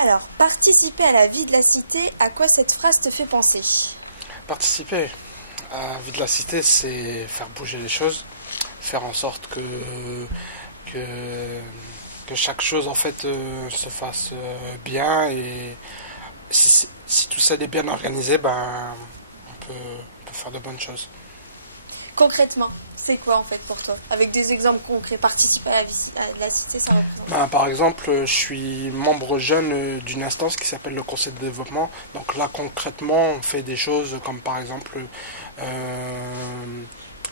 Alors, participer à la vie de la cité, à quoi cette phrase te fait penser? Participer à la vie de la cité, c'est faire bouger les choses, faire en sorte que, que chaque chose en fait se fasse bien, et si tout ça est bien organisé, ben on peut faire de bonnes choses. Concrètement, c'est quoi en fait pour toi? Avec des exemples concrets, participer à la vie de la cité, ça représente. Ben, par exemple, je suis membre jeune d'une instance qui s'appelle le Conseil de développement. Donc là, concrètement, on fait des choses comme par exemple,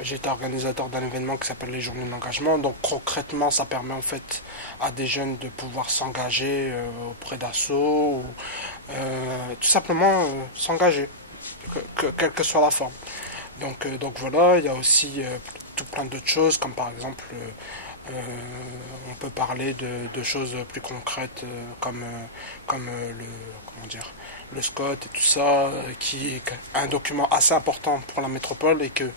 j'ai été organisateur d'un événement qui s'appelle les Journées d'engagement. Donc concrètement, ça permet en fait à des jeunes de pouvoir s'engager auprès d'assauts, ou tout simplement s'engager, quelle que soit la forme. Donc voilà, il y a aussi tout plein d'autres choses, comme par exemple, on peut parler de choses plus concrètes comme le SCOT et tout ça, qui est un document assez important pour la métropole, et que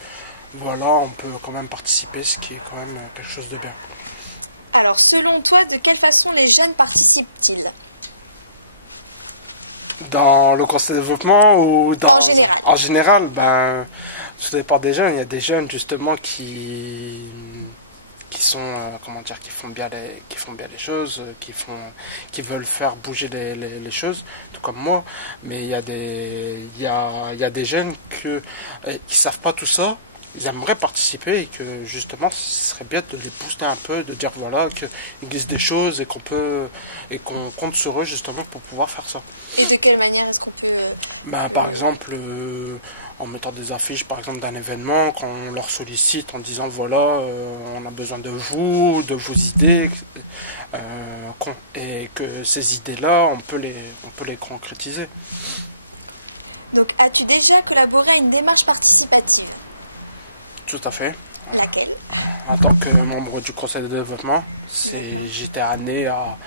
voilà, on peut quand même participer, ce qui est quand même quelque chose de bien. Alors, selon toi, de quelle façon les jeunes participent-ils? Dans le conseil de développement ou En général. en général, ben, tout dépend des jeunes. Il y a des jeunes justement qui sont qui font bien les choses, qui veulent faire bouger les choses, tout comme moi. Mais il y a des jeunes qui savent pas tout ça. Ils aimeraient participer, et que justement ce serait bien de les booster un peu, de dire voilà qu'il existe des choses, et qu'on compte sur eux justement pour pouvoir faire ça. Et de quelle manière est-ce qu'on peut... Ben, par exemple, en mettant des affiches par exemple d'un événement, quand on leur sollicite en disant voilà, on a besoin de vos idées, et que ces idées-là, on peut les concrétiser. Donc, as-tu déjà collaboré à une démarche participative? Tout à fait. Laquelle? En tant que membre du conseil de développement, j'étais amené à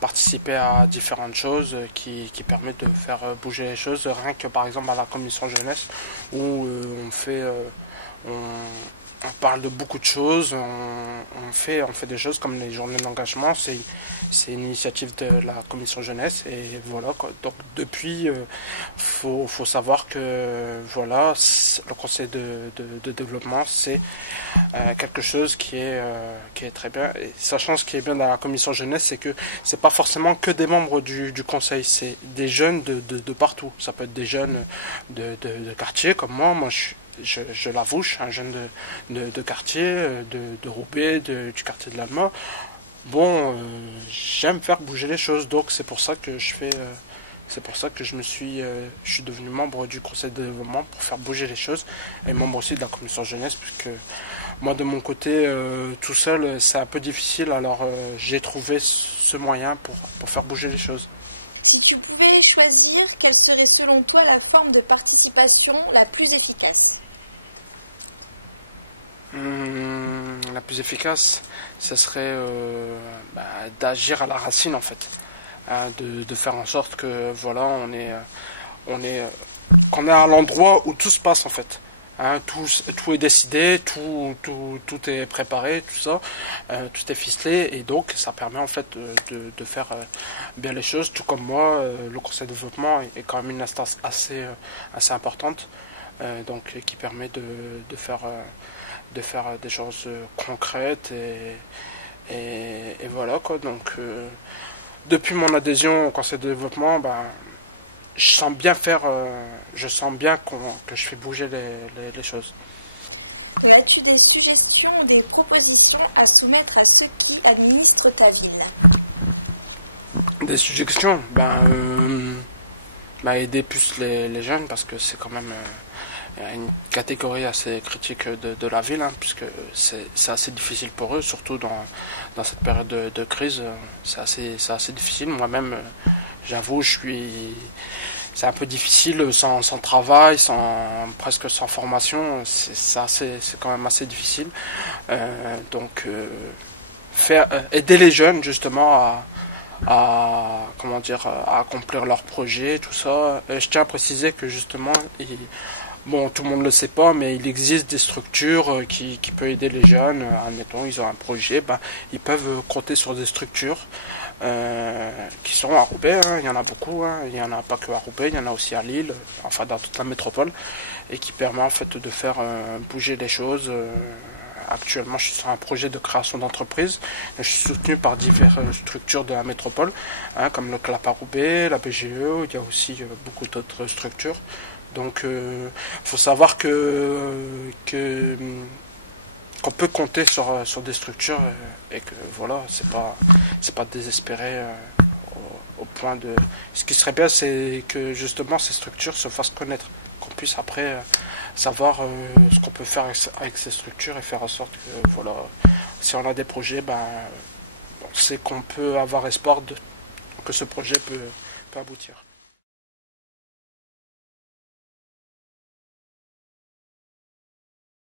participer à différentes choses qui permettent de faire bouger les choses. Rien que par exemple à la commission jeunesse, où on parle de beaucoup de choses, on fait des choses comme les journées d'engagement. C'est une initiative de la commission jeunesse, et voilà quoi. Donc depuis, faut savoir que voilà, le conseil de développement, c'est quelque chose qui est très bien. Et sachant, ce qui est bien dans la commission jeunesse, c'est que c'est pas forcément que des membres du conseil, c'est des jeunes de partout. Ça peut être des jeunes de quartier comme moi je l'avoue, je suis un jeune de quartier, de Roubaix, du quartier de l'Alma. Bon, j'aime faire bouger les choses, donc c'est pour ça que je suis devenu membre du conseil de développement, pour faire bouger les choses, et membre aussi de la commission jeunesse, puisque moi de mon côté, tout seul, c'est un peu difficile, alors j'ai trouvé ce moyen pour faire bouger les choses. Si tu pouvais choisir, quelle serait selon toi la forme de participation la plus efficace? La plus efficace, ce serait d'agir à la racine en fait, hein, de faire en sorte que voilà, qu'on est à l'endroit où tout se passe en fait. Hein, tout est décidé, tout est préparé, tout ça, tout est ficelé, et donc ça permet en fait de faire bien les choses. Tout comme moi, le conseil de développement est quand même une instance assez importante, donc qui permet de faire des choses concrètes, et voilà quoi. Donc depuis mon adhésion au conseil de développement, je sens bien que je fais bouger les choses. Et as-tu des suggestions ou des propositions à soumettre à ceux qui administrent ta ville? Des suggestions, aider plus les jeunes, parce que c'est quand même une catégorie assez critique de la ville, hein, puisque c'est assez difficile pour eux, surtout dans cette période de crise. C'est assez difficile. Moi-même, j'avoue, c'est un peu difficile sans travail, presque sans formation. C'est quand même assez difficile. Donc, aider les jeunes justement à accomplir leurs projets, tout ça. Je tiens à préciser que justement, tout le monde ne le sait pas, mais il existe des structures qui peuvent aider les jeunes. Admettons, ils ont un projet, ils peuvent compter sur des structures qui sont à Roubaix, hein. Il y en a beaucoup, hein. Il n'y en a pas que à Roubaix, il y en a aussi à Lille, enfin dans toute la métropole, et qui permet en fait de faire bouger les choses. Actuellement, je suis sur un projet de création d'entreprise. Je suis soutenu par diverses structures de la métropole, hein, comme le CLAP à Roubaix, la BGE, il y a aussi beaucoup d'autres structures. Donc, faut savoir qu'on peut compter sur des structures et que voilà, c'est pas désespéré au point de. Ce qui serait bien, c'est que justement ces structures se fassent connaître, qu'on puisse après savoir ce qu'on peut faire avec ces structures et faire en sorte que voilà, si on a des projets, ben on sait qu'on peut avoir espoir que ce projet peut aboutir.